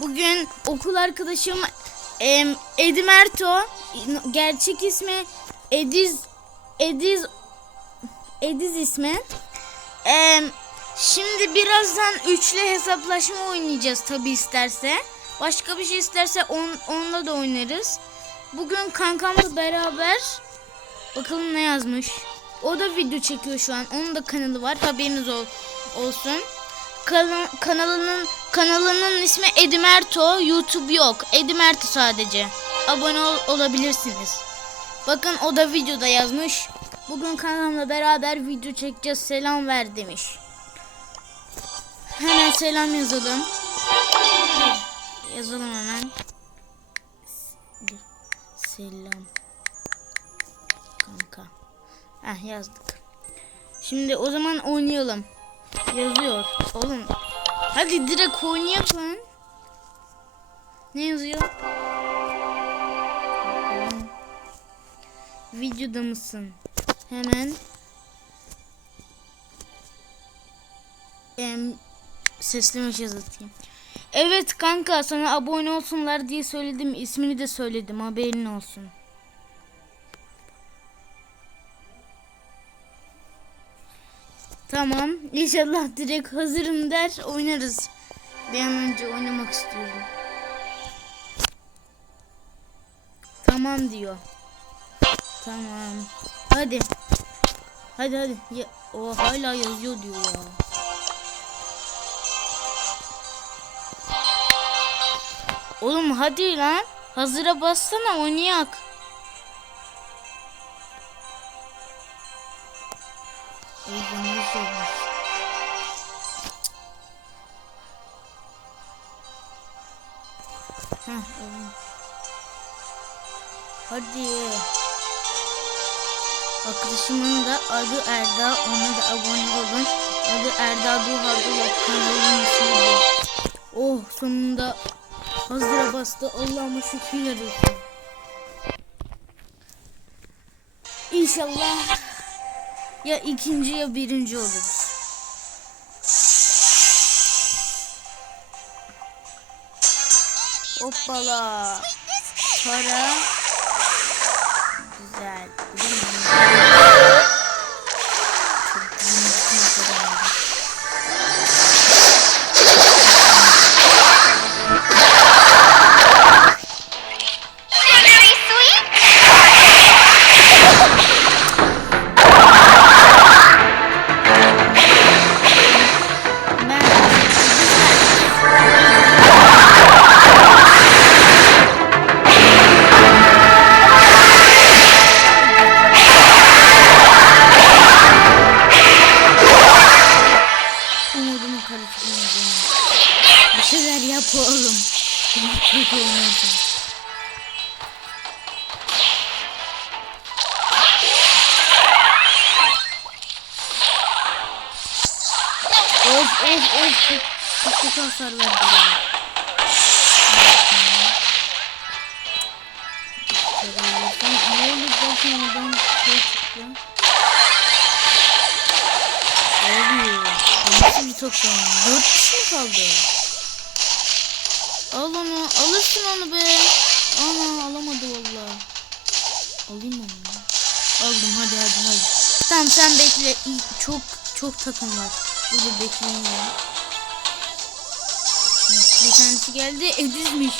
Bugün okul arkadaşım em, Edimerto gerçek ismi Ediz Ediz Ediz ismi. Em, şimdi birazdan üçlü hesaplaşma oynayacağız tabi isterse. Başka bir şey isterse on, onunla da oynarız. Bugün kankamla beraber bakalım ne yazmış. O da video çekiyor şu an. Onun da kanalı var. Haberiniz ol, olsun. Kana- kanalının kanalının ismi Edimerto. YouTube yok. Edimerto sadece. Abone ol- olabilirsiniz. Bakın o da videoda yazmış. Bugün kanalımla beraber video çekeceğiz. Selam ver demiş. Hemen selam yazalım. Yazalım hemen. Selam. Kanka. Heh yazdık. Şimdi o zaman oynayalım. Yazıyor. Oğlum. Hadi direkt oynayak lan. Ne yazıyor? Videoda mısın? Hemen. Em, sesli mesaj atayım. Evet kanka sana abone olsunlar diye söyledim. İsmini de söyledim. Haberin olsun. Tamam. İnşallah direkt hazırım der oynarız. Bir an önce oynamak istiyorum. Tamam diyor. Tamam. Hadi. Hadi hadi. Ya, o hala yazıyor diyor ya. Oğlum hadi lan. Hazıra bassana oynayak. Olmuş. Hadi. Arkadaşımın da adı Erda. Ona da abone olun. Adı Erda Duhadullah kanalının ismi. Oh sonunda hazıra bastı. Allah'ıma şükürler olsun. İnşallah ya ikinci ya birinci oluruz. Hoppala. Para. Güzel. Değil Of of çok, çok kötü hasar verdi ya. Sen ne olur bir top şu an? Dört kişi mi kaldı? Al onu alırsın onu be. Ana alamadı valla. Alayım onu. Aldım hadi hadi hadi. Tamam sen bekle. Çok çok takım var. Burada bekleyin. Bir tanesi geldi. Edizmiş.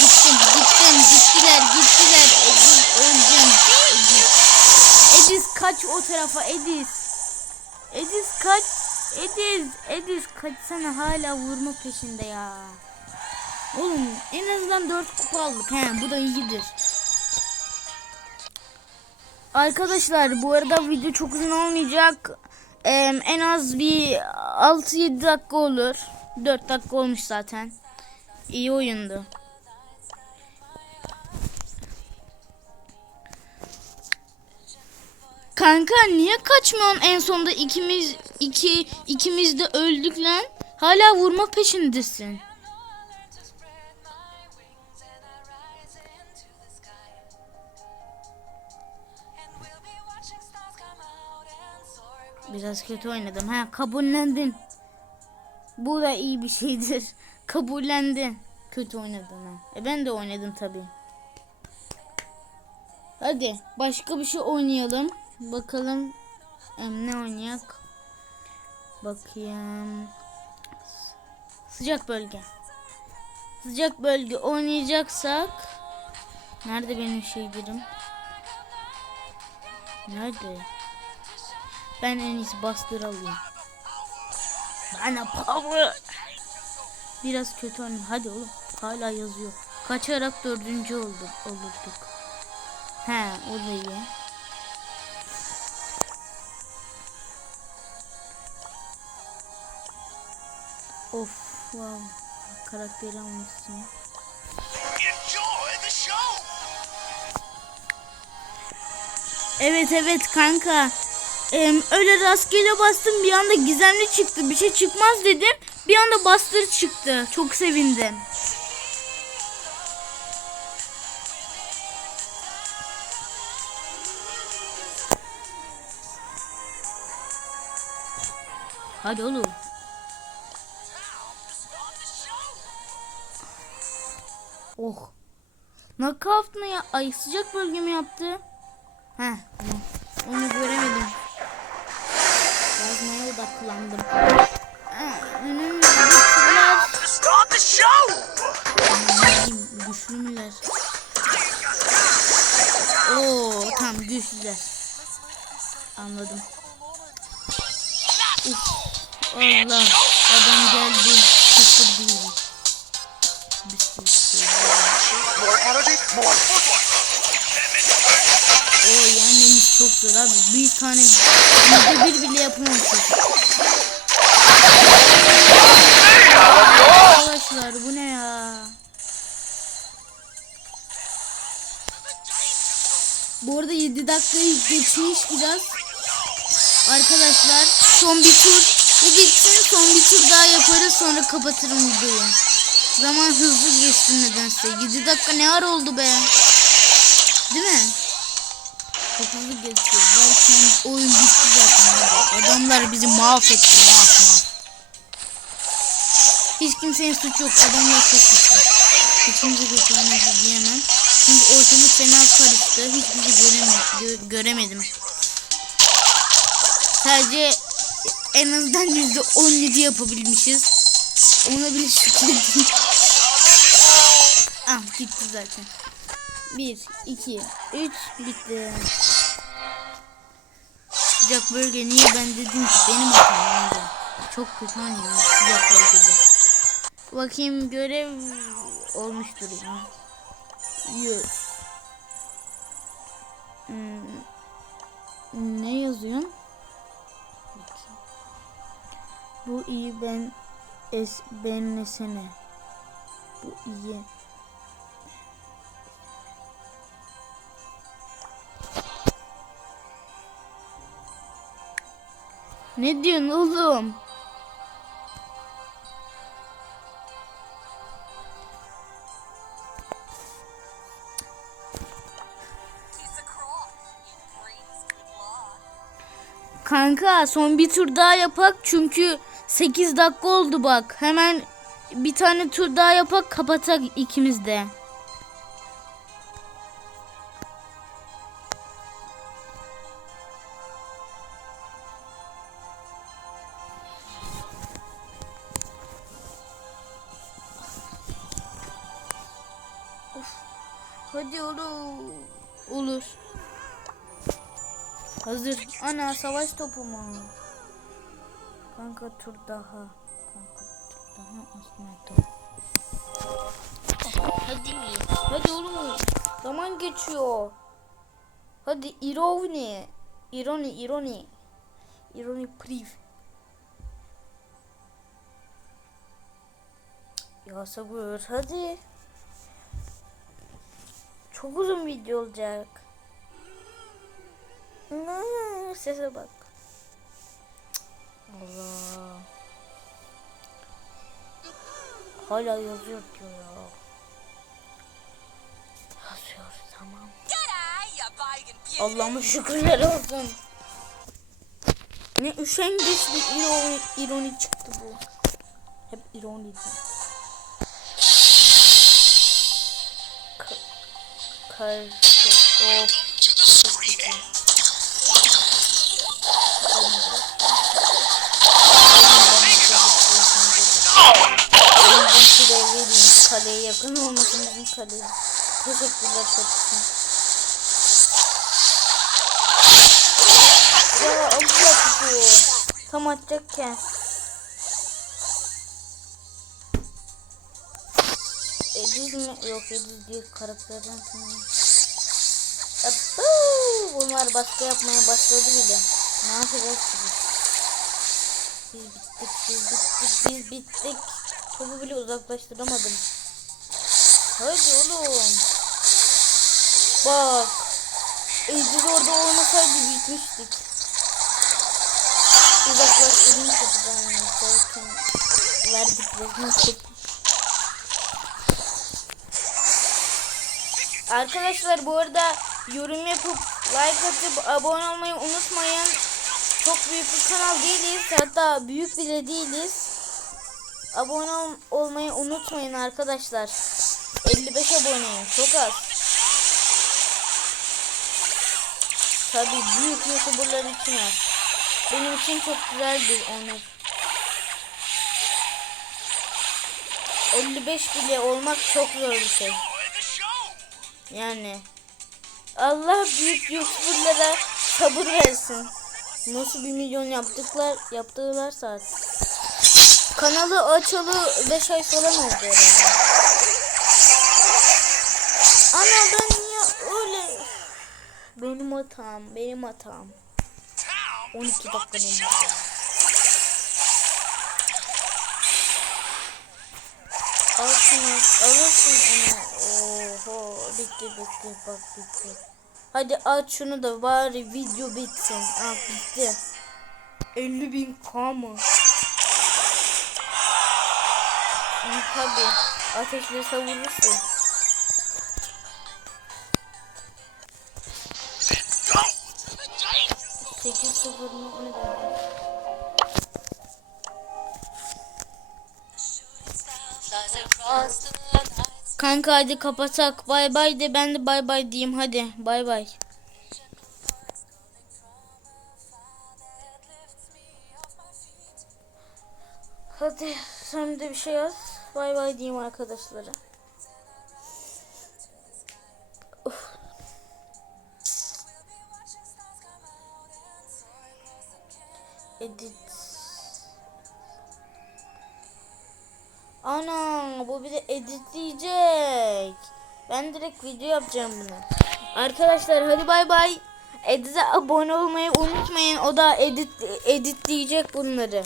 Gittim. Gittim. Gittiler. Gittiler. Ediz öleceğim. Ediz kaç o tarafa Ediz. Ediz kaç. Ediz. Ediz kaçsana hala vurma peşinde ya. Oğlum en azından 4 kupa aldık. He bu da iyidir. Arkadaşlar bu arada video çok uzun olmayacak. Em, en az bir 6-7 dakika olur. 4 dakika olmuş zaten. İyi oyundu. Kanka niye kaçmıyorsun en sonunda ikimiz iki ikimiz de öldük lan. Hala vurma peşindesin. Biraz kötü oynadım. Ha kabullendin. Bu da iyi bir şeydir. Kabullendin. Kötü oynadığını. E ben de oynadım tabii. Hadi başka bir şey oynayalım. Bakalım em, ne oynayak? Bakayım. Sıcak bölge. Sıcak bölge oynayacaksak Nerede benim şeylerim? Nerede? Ben en iyisi bastır alayım. Bana power. Biraz kötü oynadım. Hadi oğlum. Hala yazıyor. Kaçarak dördüncü oldu, olurduk. He o da iyi. Of wow. Karakteri almışsın. Evet evet kanka. Em, öyle rastgele bastım bir anda gizemli çıktı. Bir şey çıkmaz dedim. Bir anda bastır çıktı. Çok sevindim. Hadi oğlum. Oh. Knockout mı ya? Ay sıcak bölge mi yaptı? Heh. Onu göremedim. Odaklandım. The show. Güçlüler. Oo, tamam güçlüler. Anladım. Uf, Allah. Adam geldi. Sıfır değil. Bir sürü şey. More energy, more footwork. O yenmemiz çok zor abi. Bir tane yüzde bir bile yapamamışız. Arkadaşlar bu ne ya? Bu arada 7 dakikayı geçmiş biraz. Arkadaşlar son bir tur. Bu bitsin son bir tur daha yaparız sonra kapatırım videoyu. Zaman hızlı geçti nedense. 7 dakika ne ara oldu be? Değil mi? Hızlı geçiyor. Belki oyun bitti zaten. Adamlar bizi mahvetti. Mahv mahv. Hiç kimsenin suçu yok. Adamlar çok suçlu. Hiç kimse oynadı diyemem. Çünkü ortamı fena karıştı. Hiç bizi göreme gö- göremedim. Sadece en azından yüzde on yedi yapabilmişiz. Ona bile şükredin. ah gitti zaten. 1, 2, 3 bitti. Sıcak bölge niye ben dedim ki benim hatam. Çok kötü oynuyorum sıcak bölgede. Bakayım görev olmuştur ya. Yüz. Hmm. Ne yazıyorsun? Bu iyi ben es benlesene. Bu iyi. Ne diyorsun oğlum? Kanka son bir tur daha yapak çünkü 8 dakika oldu bak. Hemen bir tane tur daha yapak kapatak ikimiz de. Olur. Hazır. Ana savaş topu mu? Kanka tur daha. Kanka tur daha aslında top. Hadi. Hadi oğlum. Zaman geçiyor. Hadi ironi. Ironi ironi. Ironi priv. Ya sabır hadi. Çok uzun video olacak. Hmm, sese bak. Allah. Hala yazıyor diyor ya. Yazıyor tamam. Allah'ıma şükürler olsun. Ne üşengeç bir ironi, ironi çıktı bu. Hep ironi. Karşı of. Ben şuraya vereyim. Kaleye yakın olmasın bizim kaleye. Teşekkürler topçum. Ya abla tutuyor. Tam atacakken. Mi? Yok Ediz değil. Karakterden sonra. Abba! Bunlar baskı yapmaya başladı bile. Ne yapacağız biz? Biz bittik, biz bittik, biz bittik. Topu bile uzaklaştıramadım. Hadi oğlum. Bak. Ediz orada olmasaydı bitmiştik. Uzaklaştırdım topudan. Zaten verdiklerini topu. Arkadaşlar bu arada yorum yapıp like atıp abone olmayı unutmayın. Çok büyük bir kanal değiliz. Hatta büyük bile değiliz. Abone ol- olmayı unutmayın arkadaşlar. 55 aboneyim. Çok az. Tabi büyük youtuberlar için az. Benim için çok güzel bir onur. 55 bile olmak çok zor bir şey. Yani Allah büyük youtuberlara sabır versin. Nasıl bir milyon yaptıklar yaptılar saat. Kanalı açalı 5 ay falan oldu herhalde. Ana ben niye öyle benim hatam, benim hatam. Town 12 is on the dakikanın show. Al şunu, alırsın onu. Oho, bitti bitti bak bitti. Hadi aç şunu da bari video bitsin. Ah bitti. 50 bin K mı? Tabi ateşle savurursun. 8 0 mı? O ne demek? Across the. Kanka hadi kapatak. Bay bay de ben de bay bay diyeyim hadi. Bay bay. Hadi sen de bir şey yaz. Bay bay diyeyim arkadaşlara. Edit. Ana bu bir de editleyecek. Ben direkt video yapacağım bunu. Arkadaşlar hadi bay bay. Edit'e abone olmayı unutmayın. O da edit editleyecek bunları.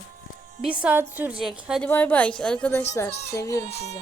Bir saat sürecek. Hadi bay bay arkadaşlar. Seviyorum sizi.